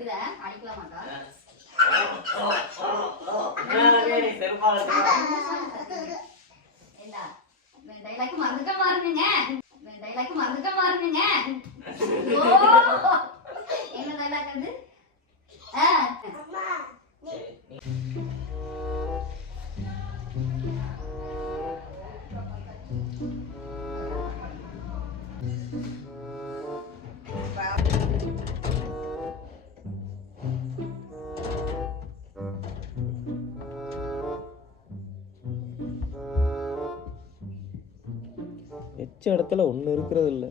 இப்படிதான் அடிக்கல ஏண்டா? டைலாக் மறந்துட்ட மாறுங்க டைலாக் மறந்துட்ட மாறுங்க வச்ச இடத்துல ஒன்று இருக்கிறது இல்லை.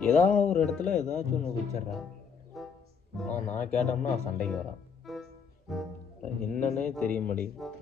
ஏதாவது ஒரு இடத்துல ஏதாச்சும் ஒன்று வச்சிட்றான் அவன் நான் கேட்டோம்னா அவன் சண்டைக்கு வரான். என்னன்னே தெரிய மாட்டேங்குது.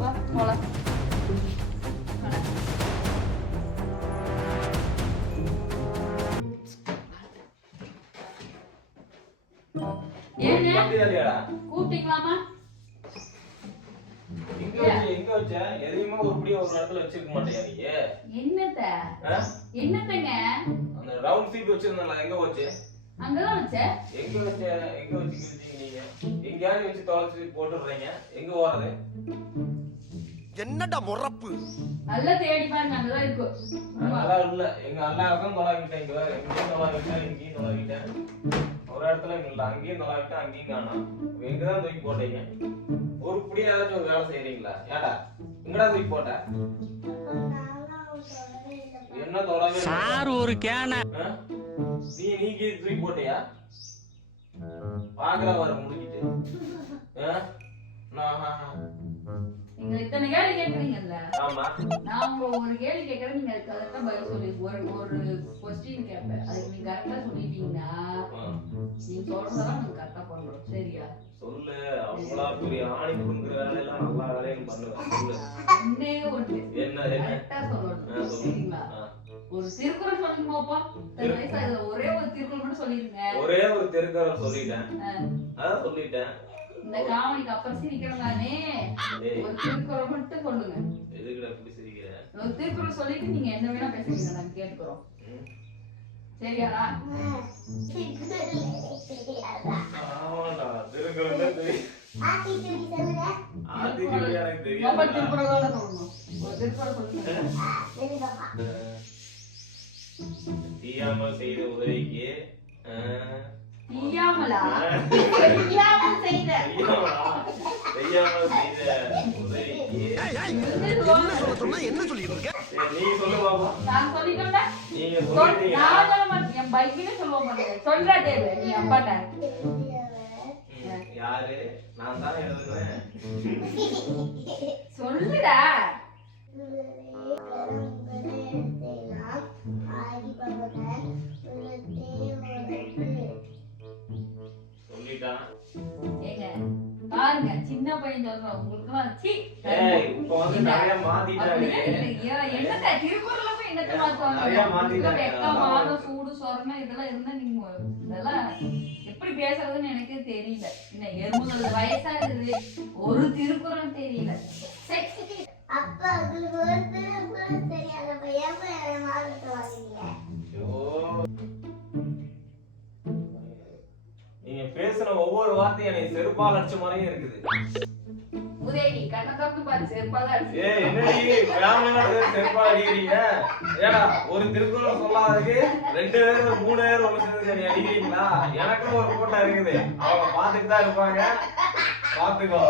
வா அப்படியாடியாடா? கூப்பிட்டீங்களாமா எங்க வச்ச, எங்க வச்ச? எதையுமே உருப்படியா ஒரு இடத்துல வச்சிருக்க மாட்டியா நீ? என்னத்த ஆ? என்னத்தங்க அந்த round sheet வச்சிருந்தேன்ல, எங்க வச்ச எங்க வச்ச? எங்க வச்சு கிழிச்சீங்க நீங்க? எங்கேயாவது வச்சு தொலைச்சு போட்டுடுறீங்க. எங்க போறது? என்னடா முறப்பு நல்லா தேடி பாருங்க இருக்கும் அதெல்லாம் இல்ல. எங்க அண்ணாவுக்கும் தொலைவிட்டேன். இங்க வேற இங்கேயும் தொலைவிட்டேன், இங்கேயும் தொலைவிட்டேன். ஒரு இடத்துல இல்ல. அங்கேயும் தொலைவிட்டேன், அங்கேயும் காணோம். எங்கதான் தூக்கி போட்டீங்க? உருப்படியா ஏதாச்சும் ஒரு வேலை செய்றீங்களா? ஏன்டா? எங்கடா தூக்கி போட்ட? என்ன தொலைவே இல்லை. சார் ஒரு கேன? நீ நீ கீழே தூக்கி போட்டியா பாக்குற வர முடிக்கிட்டு ஆ? நீங்க இத்தனை கேள்வி கேட்குறீங்கல்ல நான் உங்க ஒரு கேள்வி கேட்கறேன் நீங்க அதுக்கு கரெக்டா பதில் சொல்லி ஒரு ஒரு கொஸ்டின் கேட்பேன். அதுக்கு நீங்க கரெக்டா சொல்லிட்டீங்கன்னா. நீங்க சொல்றதெல்லாம் நாங்க கரெக்டா பண்றோம் சரியா? சொல்லு அவங்களா பெரிய ஆணி கொடுக்குற வேலையெல்லாம் நல்லா வேலையும் பண்ணுவேன் சொல்லு. ஒண்ணே ஒண்ணு என்ன என்ன? கரெக்டா சொல்லணும். சரிங்களா. ஒரு திருக்குறள் சொல்லுங்க பாப்பா. வயசு ஒரே ஒரு திருக்குறள் மட்டும் சொல்லிருங்க. ஒரே ஒரு தெருக்கரை சொல்லிட்டேன். அதான் சொல்லிட்டேன். இந்த காமெடிக்கு அப்புறம் ஏய். ஒரு திருக்குறள் மட்டும் சொல்லுங்க எதுக்குடா இப்படி சிரிக்கிற? ஒரு திருக்குறள் சொல்லிட்டு நீங்க என்ன வேணா பேசுறீங்க நாங்க கேட்டுக்கிறோம்? சரியாடா? ஆமாடா திருக்குறள் எனக்கு சொல்லணும். ஒரு திருக்குறள் சொல்லுங்க. தீயாமல் செய்த உதவிக்கு தீயாமல் செய்த செய்யாமல் செய்த உதவிக்கு என்ன சொல்லிட்டு இருக்க நீ சொல்லு பாப்போம் நான் சொல்லிட்டோம்ல நீங்க சொல்- சொல்லிட்டீங்க நான் சொல்ல மாட்டேன் என் பைக்கின்னு சொல்ல மாட்டேன் சொல்றா தேவை நீ அப்பாட்ட யாரு நான் தான் எழுதுனேன் சொல்லுடா இப்ப வந்து நிறைய மாத்திட்டாங்க? என்னத்த என்னத்த மாத்துவாங்க? சூடு, சொரணை இதெல்லாம் இருந்தா நீங்க இதெல்லாம் எப்படி பேசுறதுன்னு எனக்கு தெரியல. என்ன எறும்புகள் வயசா இருக்குது. ஒரு திருக்குறள் தெரியல. அப்பா உங்களுக்கு ஒரு திருக்குறள் தெரியாத. பையன் மாதத்தை வாங்குறீங்க ஐயோ. நீங்க பேசுன ஒவ்வொரு வார்த்தையும் எனக்கு செருப்பால் அடிச்ச மாதிரியே இருக்குது. உதயி கண்ணை திறந்து பாரு செருப்பாதான் அடிச்சு. ஏய் என்னடி ஃபேமிலியோட செருப்பால் அடிக்கிறீங்க? ஏடா ஒரு திருக்குறள் சொல்லாததுக்கு ரெண்டு பேரும் மூணு பேரும் ஒன்று சேர்ந்து நீ அடிக்கிறீங்களா? எனக்கும் ஒரு கூட்டம் இருக்குது. அவங்க பார்த்துட்டு தான் இருப்பாங்க. பார்த்துக்கோ.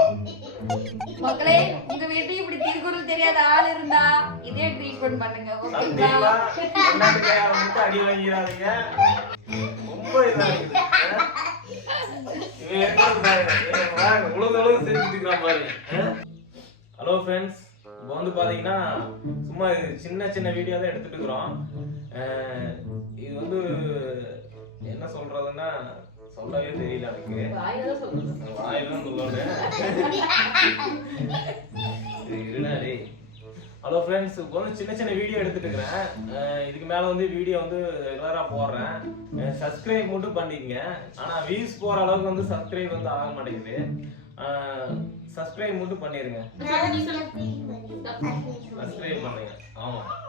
மக்களே உங்க வீட்டையும் இப்படி திருக்குறள் தெரியாத ஆள் இருந்தா இதே ட்ரீட்மெண்ட் பண்ணுங்க ஓகேங்களா அடி வாங்கிடாதீங்க. ரொம்ப இதா இருக்குது இவன் இருக்கிறது பாருங்க. இவன் பாருங்க, உழுது உழுது சிரிச்சுட்டு இருக்கிறான் பாருங்க ஹலோ ஃப்ரெண்ட்ஸ் பார்த்தீங்கன்னா பாத்தீங்கன்னா சும்மா சின்ன சின்ன வீடியோ தான் எடுத்துட்டு இருக்கிறோம். இது வந்து என்ன சொல்றதுன்னா சொல்லவே தெரியல எனக்கு. வாயிலாம் சொல்லணும் ஹலோ ஃப்ரெண்ட்ஸ் இப்போ வந்து சின்ன சின்ன வீடியோ எடுத்துட்டு இருக்கிறேன். இதுக்கு மேலே வந்து வீடியோ வந்து ரெகுலராக போடுறேன். சப்ஸ்கிரைப் மட்டும் பண்ணிக்கங்க. ஆனால் வியூஸ் போகிற அளவுக்கு வந்து சப்ஸ்கிரைப் வந்து ஆக மாட்டேங்குது. சப்ஸ்கிரைப் மட்டும் பண்ணிடுங்க சப்ஸ்கிரைப் பண்ணுங்க. அவ்வளவுதான்.